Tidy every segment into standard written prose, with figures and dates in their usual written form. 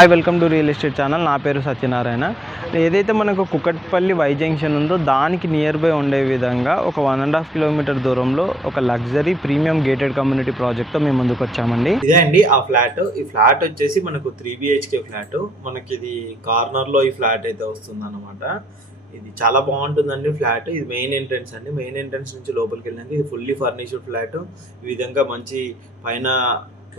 Hi welcome to real estate channel. నా పేరు సత్యనారాయణ. ఏదైతే మనకు కుకట్పల్లి వై జంక్షన్ ఉందో దానికి నియర్ బై ఉండే విధంగా ఒక 1.5 కిలోమీటర్ దూరంలో ఒక లగ్జరీ ప్రీమియం గేటెడ్ కమ్యూనిటీ ప్రాజెక్ట్తో మేము ముందుకు వచ్చామండి. ఇదే అండి ఆ ఫ్లాట్. ఈ ఫ్లాట్ వచ్చేసి మనకు 3 BHK ఫ్లాట్. మనకి ఇది కార్నర్లో ఈ ఫ్లాట్ అయితే వస్తుంది అనమాట. ఇది చాలా బాగుంటుందండి ఫ్లాట్. ఇది మెయిన్ ఎంట్రన్స్ అండి. మెయిన్ ఎంట్రన్స్ నుంచి లోపలికి వెళ్ళినాక ఇది ఫుల్లీ ఫర్నిష్డ్ ఫ్లాట్. ఈ విధంగా మంచి పైన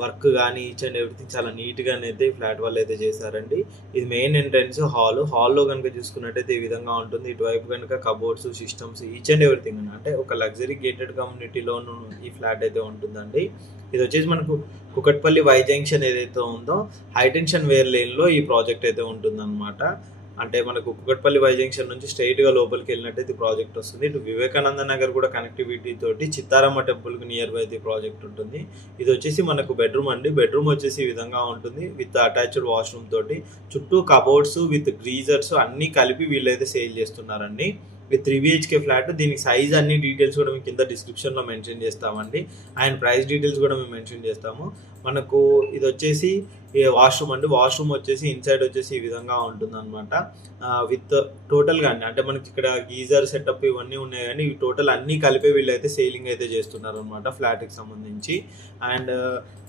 వర్క్ కానీ ఈచ్ అండ్ ఎవ్రీథింగ్ చాలా నీట్గానైతే ఫ్లాట్ వాళ్ళు అయితే చేశారండి. ఇది మెయిన్ ఎంట్రన్స్ హాల్లో కనుక చూసుకున్నట్టయితే ఈ విధంగా ఉంటుంది. ఇటువైపు కనుక cupboards, systems each and everything అంటే ఒక లగ్జరీ గేటెడ్ కమ్యూనిటీలోను ఈ ఫ్లాట్ అయితే ఉంటుందండి. ఇది వచ్చేసి మనకు కుకట్పల్లి వై జంక్షన్ ఏదైతే ఉందో హైటెన్షన్ వేర్ లేన్లో ఈ ప్రాజెక్ట్ అయితే ఉంటుందన్నమాట. అంటే మనకు కుకట్పల్లి వై జంక్షన్ నుంచి స్ట్రైట్గా లోపలికి వెళ్ళినట్టయితే ప్రాజెక్ట్ వస్తుంది. ఇటు వివేకానంద నగర్ కూడా కనెక్టివిటీ తోటి చిత్తారమ్మ టెంపుల్కి నియర్ బై అయితే ప్రాజెక్ట్ ఉంటుంది. ఇది వచ్చేసి మనకు బెడ్రూమ్ అండి. బెడ్రూమ్ వచ్చేసి ఈ విధంగా ఉంటుంది విత్ అటాచ్డ్ వాష్రూమ్ తోటి. చుట్టూ కబోర్డ్స్ విత్ గ్రీజర్స్ అన్నీ కలిపి వీళ్ళైతే సేల్ చేస్తున్నారండి. With 3 BHK flat. దీనికి సైజ్ అన్ని డీటెయిల్స్ కూడా మేము కింద డిస్క్రిప్షన్లో మెన్షన్ చేస్తామండి. అండ్ ప్రైస్ డీటెయిల్స్ కూడా మేము మెన్షన్ చేస్తాము. మనకు ఇది వచ్చేసి వాష్రూమ్ అండి. వాష్రూమ్ వచ్చేసి ఇన్సైడ్ వచ్చేసి ఈ విధంగా ఉంటుంది అనమాట. విత్ టోటల్గా అండి అంటే మనకి ఇక్కడ గీజర్ సెటప్ ఇవన్నీ ఉన్నాయి కానీ ఇవి టోటల్ అన్నీ కలిపి వీళ్ళైతే సేలింగ్ అయితే చేస్తున్నారు అనమాట ఫ్లాట్కి సంబంధించి. అండ్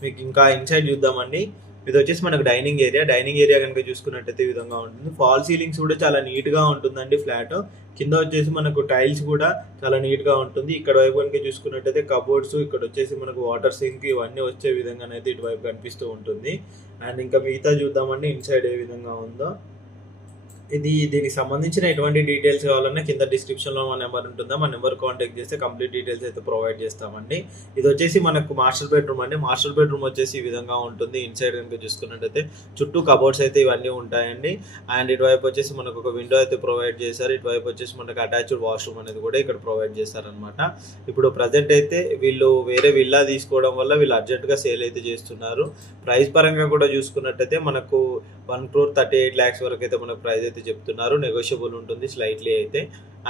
మీకు ఇంకా ఇన్సైడ్ చూద్దామండి. ఇది వచ్చేసి మనకు డైనింగ్ ఏరియా కనుక చూసుకున్నట్టయితే ఈ విధంగా ఉంటుంది. ఫాల్ సీలింగ్స్ కూడా చాలా నీట్గా ఉంటుందండి ఫ్లాట్. కింద వచ్చేసి మనకు టైల్స్ కూడా చాలా నీట్గా ఉంటుంది. ఇక్కడ వైపు కనుక చూసుకున్నట్టయితే కబోర్డ్స్, ఇక్కడ వచ్చేసి మనకు వాటర్ సింక్ ఇవన్నీ వచ్చే విధంగానైతే ఇటువైపు కనిపిస్తూ ఉంటుంది. అండ్ ఇంకా మిగతా చూద్దామండి ఇన్సైడ్ ఏ విధంగా ఉందో. దీనికి సంబంధించిన ఎటువంటి డీటెయిల్స్ కావాలన్నా కింద డిస్క్రిప్షన్లో మా నెంబర్ ఉంటుందా, మా నెంబర్ కాంటాక్ట్ చేస్తే కంప్లీట్ డీటెయిల్స్ అయితే ప్రొవైడ్ చేస్తామండి. ఇది వచ్చేసి మనకు మాస్టర్ బెడ్రూమ్ అండి. మాస్టర్ బెడ్రూమ్ వచ్చేసి ఈ విధంగా ఉంటుంది. ఇన్సైడ్ కనుక చూసుకున్నట్టయితే చుట్టూ కబోర్డ్స్ అయితే ఇవన్నీ ఉంటాయండి. అండ్ ఇటువైపు వచ్చేసి మనకు ఒక విండో అయితే ప్రొవైడ్ చేశారు. ఇటువైపు వచ్చేసి మనకు అటాచ్డ్ వాష్రూమ్ అనేది కూడా ఇక్కడ ప్రొవైడ్ చేస్తారనమాట. ఇప్పుడు ప్రజెంట్ అయితే వీళ్ళు వేరే విల్లా తీసుకోవడం వల్ల వీళ్ళు అర్జెంట్గా సేల్ అయితే చేస్తున్నారు. ప్రైస్ పరంగా కూడా చూసుకున్నట్టయితే మనకు 1,38,00,000 వరకు అయితే మనకు ప్రైస్ అయితే చెప్తున్నారు. నెగోషియబుల్ ఉంటుంది స్లైట్లీ అయితే.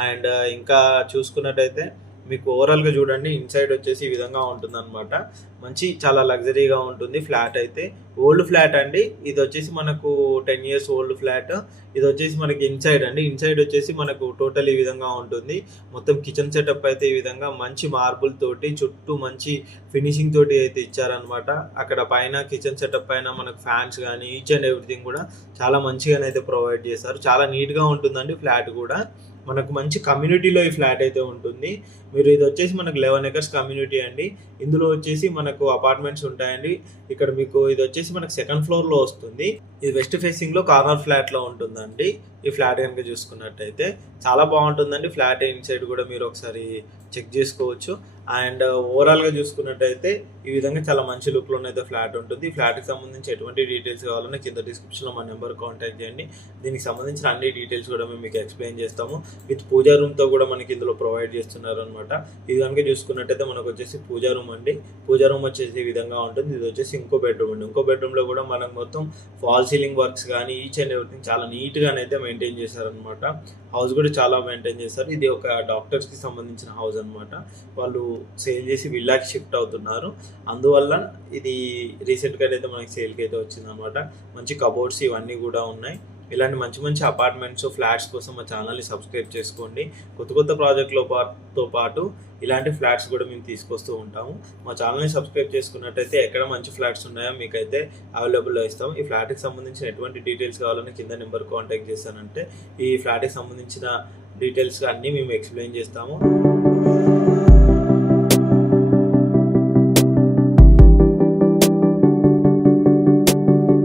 అండ్ ఇంకా చూసుకున్నట్టయితే మీకు ఓవరాల్గా చూడండి ఇన్సైడ్ వచ్చేసి ఈ విధంగా ఉంటుందన్నమాట. మంచి చాలా లగ్జరీగా ఉంటుంది ఫ్లాట్ అయితే. ఓల్డ్ ఫ్లాట్ అండి. ఇది వచ్చేసి మనకు 10 years ఓల్డ్ ఫ్లాట్. ఇది వచ్చేసి మనకి ఇన్సైడ్ అండి. ఇన్సైడ్ వచ్చేసి మనకు టోటల్ ఈ విధంగా ఉంటుంది. మొత్తం కిచెన్ సెటప్ అయితే ఈ విధంగా మంచి మార్బుల్ తోటి చుట్టూ మంచి ఫినిషింగ్ తోటి అయితే ఇచ్చారనమాట. అక్కడ పైన కిచెన్ సెటప్ పైన మనకు ఫ్యాన్స్ కానీ ఈచ్ అండ్ ఎవ్రీథింగ్ కూడా చాలా మంచిగానైతే ప్రొవైడ్ చేశారు. చాలా నీట్గా ఉంటుందండి ఫ్లాట్ కూడా. మనకు మంచి కమ్యూనిటీలో ఈ ఫ్లాట్ అయితే ఉంటుంది. మీరు ఇది వచ్చేసి మనకు 11 acres కమ్యూనిటీ అండి. ఇందులో వచ్చేసి మనకు అపార్ట్మెంట్స్ ఉంటాయండి. ఇక్కడ మీకు ఇది వచ్చేసి మనకు 2nd floorలో వస్తుంది. ఇది వెస్ట్ ఫేసింగ్లో కార్నర్ ఫ్లాట్లో ఉంటుందండి. ఈ ఫ్లాట్ కనుక చూసుకున్నట్టయితే చాలా బాగుంటుందండి ఫ్లాట్. ఇన్సైడ్ కూడా మీరు ఒకసారి చెక్ చేసుకోవచ్చు. అండ్ ఓవరాల్గా చూసుకున్నట్టయితే ఈ విధంగా చాలా మంచి లుక్లోనైతే ఫ్లాట్ ఉంటుంది. ఈ ఫ్లాట్కి సంబంధించి ఎటువంటి డీటెయిల్స్ కావాలన్నా కింద డిస్క్రిప్షన్లో మా నెంబర్ కాంటాక్ట్ చేయండి. దీనికి సంబంధించిన అన్ని డీటెయిల్స్ కూడా మేము మీకు ఎక్స్ప్లెయిన్ చేస్తాము. విత్ పూజా రూమ్తో కూడా మనకి ఇందులో ప్రొవైడ్ చేస్తున్నారు అనమాట. ఇది కనుక చూసుకున్నట్టయితే మనకు వచ్చేసి పూజా రూమ్ అండి. పూజా రూమ్ వచ్చేసి ఈ విధంగా ఉంటుంది. ఇది వచ్చేసి ఇంకో బెడ్రూమ్ అండి. ఇంకో బెడ్రూమ్లో కూడా మనకు మొత్తం ఫాల్ సీలింగ్ వర్క్స్ కానీ ఈచ్ అండ్ ఎవ్రీథింగ్ చాలా నీట్గానైతే మెయింటైన్ చేశారనమాట. హౌస్ కూడా చాలా మెయింటైన్ చేస్తారు. ఇది ఒక డాక్టర్స్కి సంబంధించిన హౌస్ అనమాట. వాళ్ళు సేల్ చేసి విల్లాకి షిఫ్ట్ అవుతున్నారు. అందువల్ల ఇది రీసెంట్గా అయితే మనకి సేల్కి అయితే వచ్చిందనమాట. మంచి కబోర్డ్స్ ఇవన్నీ కూడా ఉన్నాయి. ఇలాంటి మంచి మంచి అపార్ట్మెంట్స్, ఫ్లాట్స్ కోసం మా ఛానల్ని సబ్స్క్రైబ్ చేసుకోండి. కొత్త ప్రాజెక్టులతో పాటు ఇలాంటి ఫ్లాట్స్ కూడా మేము తీసుకొస్తూ ఉంటాము. మా ఛానల్ని సబ్స్క్రైబ్ చేసుకున్నట్టయితే ఎక్కడ మంచి ఫ్లాట్స్ ఉన్నాయో మీకైతే అవైలబుల్లో ఇస్తాము. ఈ ఫ్లాట్కి సంబంధించిన ఎటువంటి డీటెయిల్స్ కావాలని కింద నెంబర్ కాంటాక్ట్ చేశానంటే ఈ ఫ్లాట్కి సంబంధించిన డీటెయిల్స్ అన్నీ మేము ఎక్స్ప్లెయిన్ చేస్తాము.